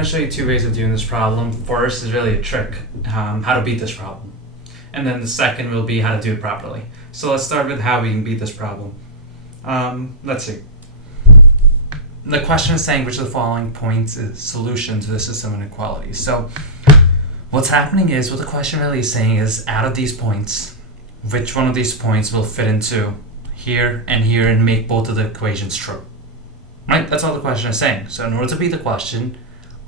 going to show you two ways of doing this problem. First is really a trick, how to beat this problem. And then the second will be how to do it properly. So let's start with how we can beat this problem. Let's see. The question is saying which of the following points is solution to the system of inequalities. So what's happening is, what the question really is saying is, out of these points, which one of these points will fit into here and make both of the equations true. Right? That's all the question is saying. So in order to beat the question,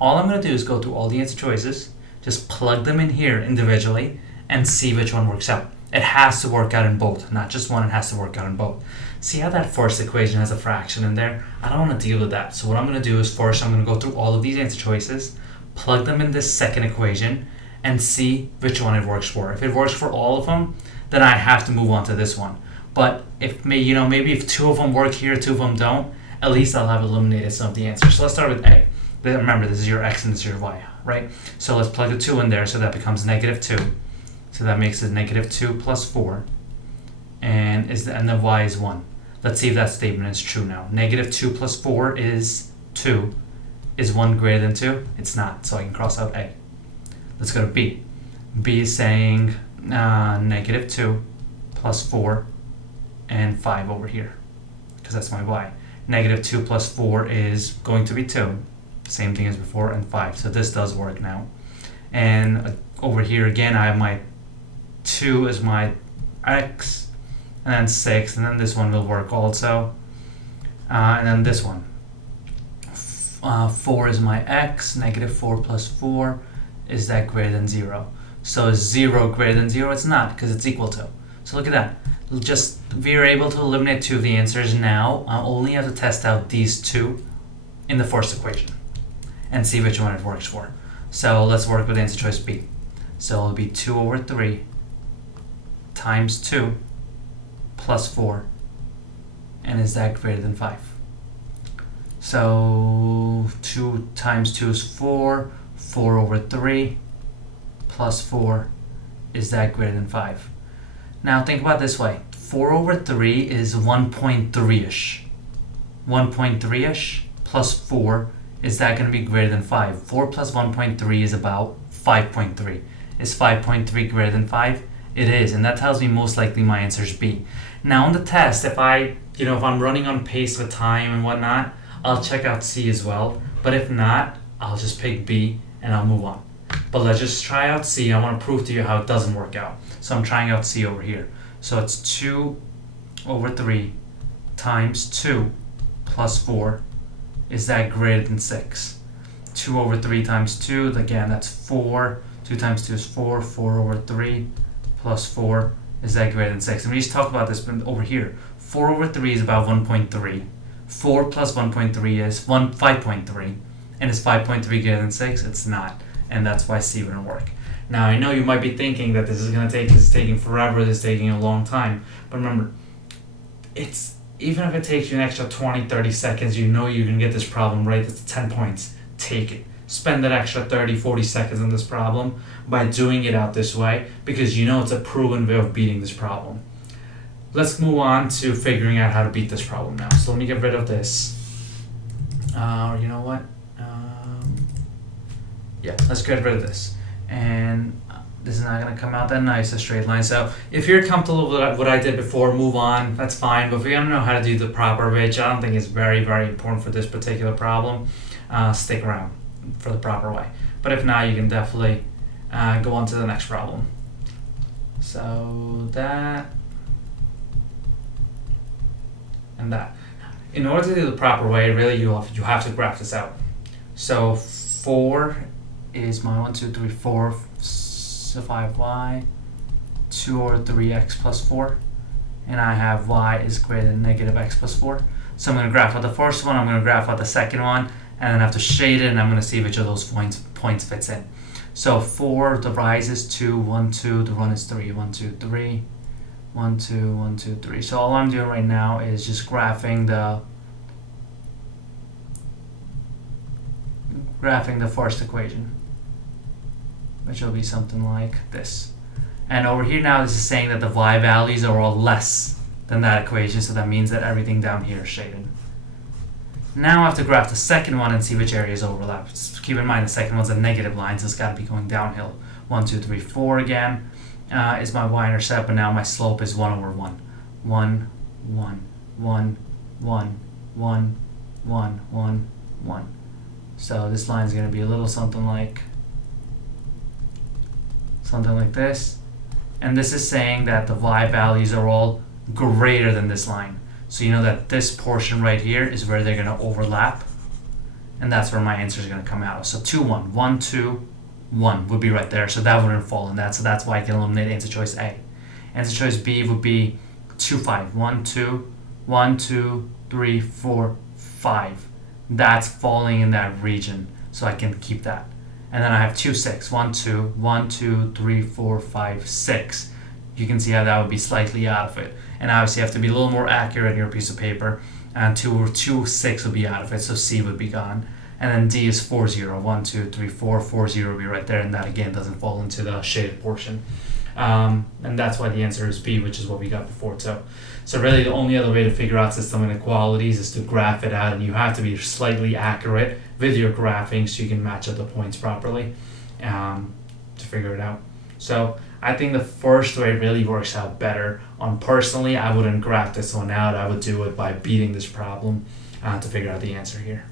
all I'm going to do is go through all the answer choices, just plug them in here individually, and see which one works out. It has to work out in both, not just one, it has to work out in both. See how that first equation has a fraction in there? I don't want to deal with that. So what I'm going to do is, first I'm going to go through all of these answer choices, plug them in this second equation, and see which one it works for. If it works for all of them, then I have to move on to this one. But if maybe if two of them work here, two of them don't, at least I'll have eliminated some of the answers. So let's start with A. Remember, this is your x and this is your y, right? So let's plug the 2 in there, so that becomes -2. So that makes it -2 plus 4, and the y is 1. Let's see if that statement is true now. -2 plus 4 is 2. Is 1 greater than 2? It's not, so I can cross out A. Let's go to B. B is saying -2 plus 4 and 5 over here, because that's my y. -2 plus 4 is going to be 2. Same thing as before, and 5. So this does work now. And over here again, I have my 2 is my x, and then 6, and then this one will work also. And then this one. 4 is my x, -4 plus 4, is that greater than 0? So is 0 greater than 0? It's not, because it's equal to. So look at that. We are able to eliminate 2 of the answers now. I only have to test out these 2 in the first equation and see which one it works for. So let's work with answer choice B. So it'll be 2 over 3 times 2 plus 4, and is that greater than 5? So 2 times 2 is 4, 4 over 3 plus 4, is that greater than 5? Now think about it this way. 4 over 3 is 1.3-ish. 1.3-ish plus 4, is that going to be greater than 5? 4 plus 1.3 is about 5.3. Is 5.3 greater than 5? It is, and that tells me most likely my answer is B. Now on the test, if I'm running on pace with time and whatnot, I'll check out C as well. But if not, I'll just pick B and I'll move on. But let's just try out C. I want to prove to you how it doesn't work out. So I'm trying out C over here. So it's 2 over 3 times 2 plus 4. Is that greater than 6? 2 over 3 times 2, again, that's 4. 2 times 2 is 4. 4 over 3 plus 4. Is that greater than 6? And we just talked about this over here. 4 over 3 is about 1.3. 4 plus 1.3 is 5.3. And is 5.3 greater than 6? It's not. And that's why C wouldn't work. Now, I know you might be thinking that this is taking forever, this is taking a long time. But remember, even if it takes you an extra 20, 30 seconds, you know you can get this problem right. It's 10 points. Take it. Spend that extra 30, 40 seconds on this problem by doing it out this way, because you know it's a proven way of beating this problem. Let's move on to figuring out how to beat this problem now. So let me get rid of this. You know what? Yeah, let's get rid of this. And this is not going to come out that nice, a straight line. So if you're comfortable with what I did before, move on. That's fine. But if you don't know how to do the proper, which I don't think is very, very important for this particular problem, stick around for the proper way. But if not, you can definitely go on to the next problem. So that and that. In order to do the proper way, really you have to graph this out. So 4 is my 1, 2, 3, 4, so 5y, 2 over 3x plus 4, and I have y is greater than -x plus 4. So I'm going to graph out the first one, I'm going to graph out the second one, and then I have to shade it, and I'm going to see which of those points fits in. So 4, the rise is 2, 1, 2, the run is 3, 1, 2, 3, 1, 2, 1, 2, 3. So all I'm doing right now is just graphing the first equation, which will be something like this. And over here now, this is saying that the y values are all less than that equation, so that means that everything down here is shaded. Now I have to graph the second one and see which areas overlap. Just keep in mind the second one's a negative line, so it's got to be going downhill. 1, 2, 3, 4 again is my y-intercept, but now my slope is 1 over 1. 1, 1, 1, 1, 1, 1, 1, 1. So this line is going to be a little something like this. And this is saying that the y values are all greater than this line. So you know that this portion right here is where they're going to overlap. And that's where my answer is going to come out. So 2, 1. 1, 2, 1 would be right there. So that wouldn't fall in that. So that's why I can eliminate answer choice A. Answer choice B would be 2, 5. 1, 2, 1, 2, 3, 4, 5. That's falling in that region. So I can keep that. And then I have 2, 6. 1, 2, 1, 2, 3, 4, 5, 6. You can see how that would be slightly out of it. And obviously you have to be a little more accurate in your piece of paper. And 2, 6 would be out of it, so C would be gone. And then D is 4, 0. 1, 2, 3, 4, 4, 0 would be right there. And that again doesn't fall into the shaded portion. And that's why the answer is B, which is what we got before too. So really the only other way to figure out system inequalities is to graph it out, and you have to be slightly accurate with your graphing so you can match up the points properly to figure it out. So I think the first way really works out better. Personally, I wouldn't graph this one out. I would do it by beating this problem to figure out the answer here.